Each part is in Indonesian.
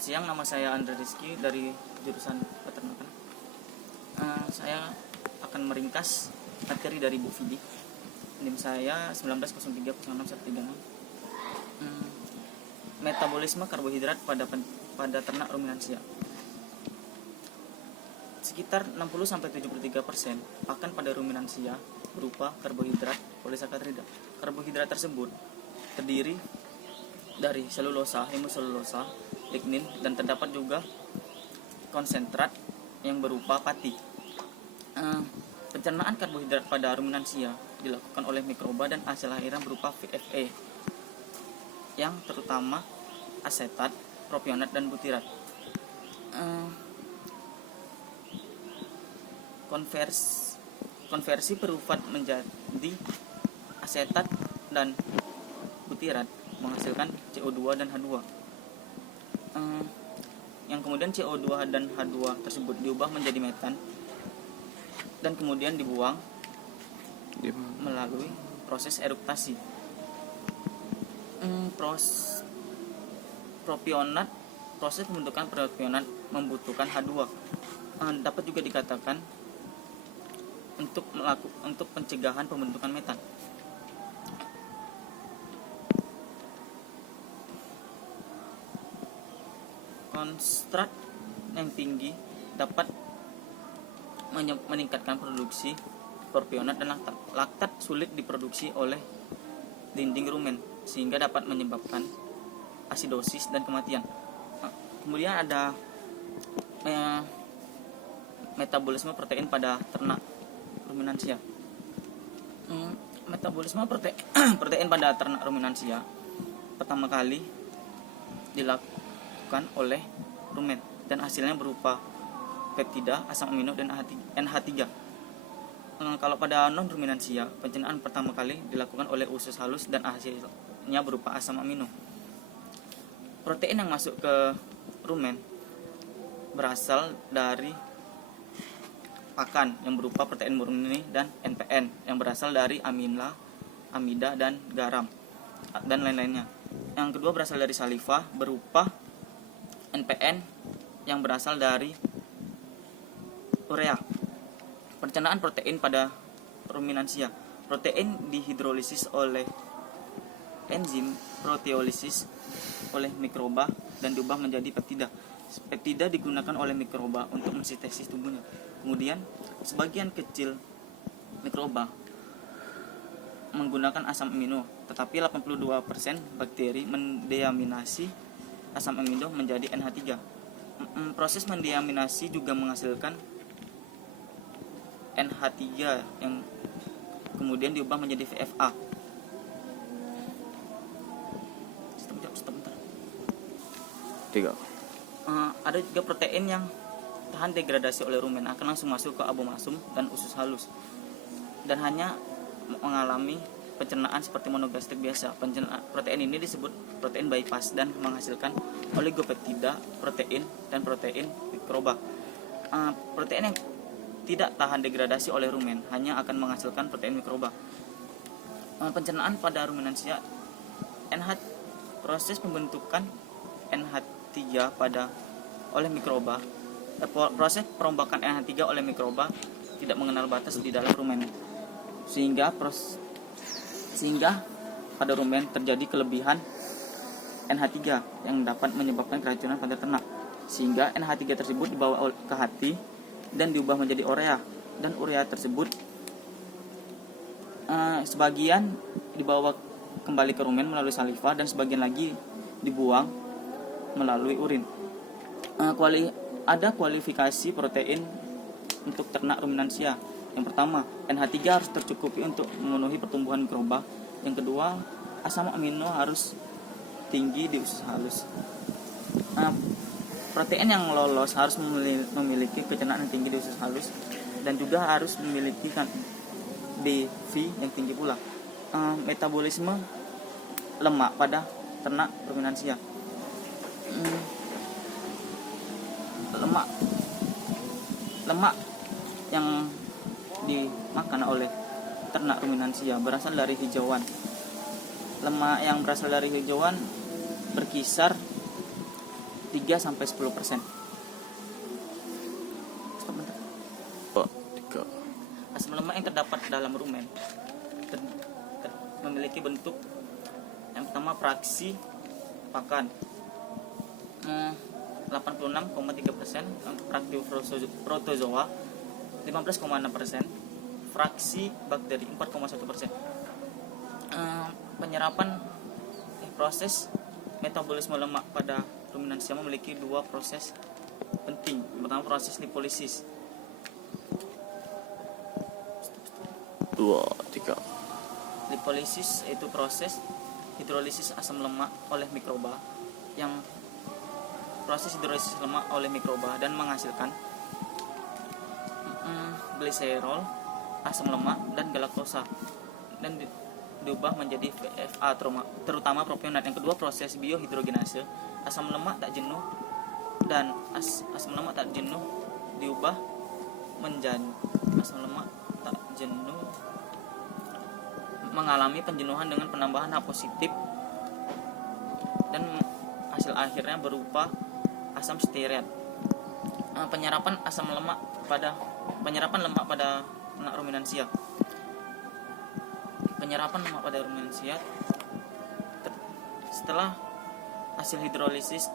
Selamat siang, nama saya Andre Rizky dari jurusan peternakan. Saya akan meringkas materi dari Bu Vidi. NIM saya 19030613. Metabolisme karbohidrat pada ternak ruminansia. Sekitar 60-73% pakan pada ruminansia berupa karbohidrat polisakarida. Karbohidrat tersebut terdiri dari selulosa, hemoselulosa, lignin, dan terdapat juga konsentrat yang berupa pati. Pencernaan karbohidrat pada ruminansia dilakukan oleh mikroba dan hasil akhirnya berupa VFE yang terutama asetat, propionat, dan butirat. Konversi pirufat menjadi asetat dan butirat menghasilkan CO2 dan H2. Yang kemudian CO2 dan H2 tersebut diubah menjadi metan dan kemudian dibuang melalui proses eruktasi. Proses pembentukan propionat membutuhkan H2. Dapat juga dikatakan untuk pencegahan pembentukan metan. Konsentrat yang tinggi dapat meningkatkan produksi propionat dan laktat. Laktat sulit diproduksi oleh dinding rumen sehingga dapat menyebabkan asidosis dan kematian. Kemudian ada metabolisme protein pada ternak ruminansia. Metabolisme protein pada ternak ruminansia pertama kali dilakukan oleh rumen dan hasilnya berupa peptida, asam amino, dan NH3. Kalau pada non ruminansia, pencernaan pertama kali dilakukan oleh usus halus dan hasilnya berupa asam amino. Protein yang masuk ke rumen berasal dari pakan yang berupa protein murni dan NPN yang berasal dari amila, amida, dan garam dan lain-lainnya. Yang kedua berasal dari saliva berupa NPN yang berasal dari urea. Pencernaan protein pada ruminansia. Protein dihidrolisis oleh enzim proteolisis oleh mikroba dan diubah menjadi peptida. Peptida digunakan oleh mikroba untuk mensintesis tubuhnya. Kemudian sebagian kecil mikroba menggunakan asam amino, tetapi 82% bakteri mendeaminasi asam amino menjadi NH3. Proses mendeaminasi juga menghasilkan NH3 yang kemudian diubah menjadi VFA. Sebentar. 3. Ada juga protein yang tahan degradasi oleh rumen akan langsung masuk ke abomasum dan usus halus dan hanya mengalami pencernaan seperti monogastrik biasa. Protein ini disebut protein bypass dan menghasilkan oligopeptida, protein, dan protein mikroba. Protein yang tidak tahan degradasi oleh rumen hanya akan menghasilkan protein mikroba. Pencernaan pada ruminansia proses pembentukan NH3 oleh mikroba. Proses perombakan NH3 oleh mikroba tidak mengenal batas di dalam rumen, sehingga pada rumen terjadi kelebihan NH3 yang dapat menyebabkan keracunan pada ternak, sehingga NH3 tersebut dibawa ke hati dan diubah menjadi urea, dan urea tersebut sebagian dibawa kembali ke rumen melalui saliva dan sebagian lagi dibuang melalui urin. Ada kualifikasi protein untuk ternak ruminansia. Yang pertama, NH3 harus tercukupi untuk memenuhi pertumbuhan mikroba. Yang kedua, asam amino harus tinggi di usus halus. Protein yang lolos harus memiliki pencernaan yang tinggi di usus halus dan juga harus memiliki BV yang tinggi pula. Metabolisme lemak pada ternak ruminansia. Lemak yang dimakan oleh ternak ruminansia berasal dari hijauan. Lemak yang berasal dari hijauan berkisar 3-10%. Stop bentar. 2, 3. Asam lemak yang terdapat dalam rumen memiliki bentuk yang pertama fraksi pakan 86,3%, fraksi protozoa 15,6%, fraksi bakteri 4,1%. Penyerapan proses metabolisme lemak pada ruminansia memiliki dua proses penting. Pertama, proses lipolisis. 2, 3. Lipolisis yaitu proses hidrolisis asam lemak oleh mikroba dan menghasilkan gliserol, asam lemak dan galaktosa dan diubah menjadi VFA terutama propionat. Yang kedua, proses biohidrogenase. Asam lemak tak jenuh diubah menjadi asam lemak tak jenuh mengalami penjenuhan dengan penambahan H positif dan hasil akhirnya berupa asam stearat. Penyerapan lemak pada anak ruminansia. Penyerapan lemak pada ruminansia setelah hasil hidrolisis,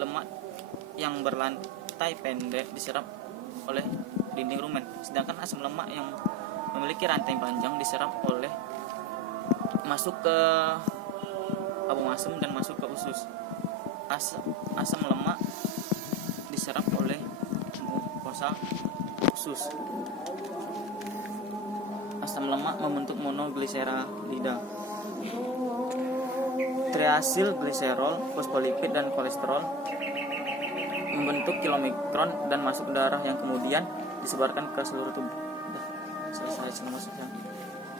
lemak yang berlantai pendek diserap oleh dinding rumen, sedangkan asam lemak yang memiliki rantai panjang diserap oleh masuk ke tabung asam dan masuk ke usus. Asam lemak diserap oleh mukosa usus. Asam lemak membentuk monogliserida. Triasil gliserol, fosfolipid dan kolesterol membentuk kilomikron dan masuk ke darah yang kemudian disebarkan ke seluruh tubuh. Selesai masuknya.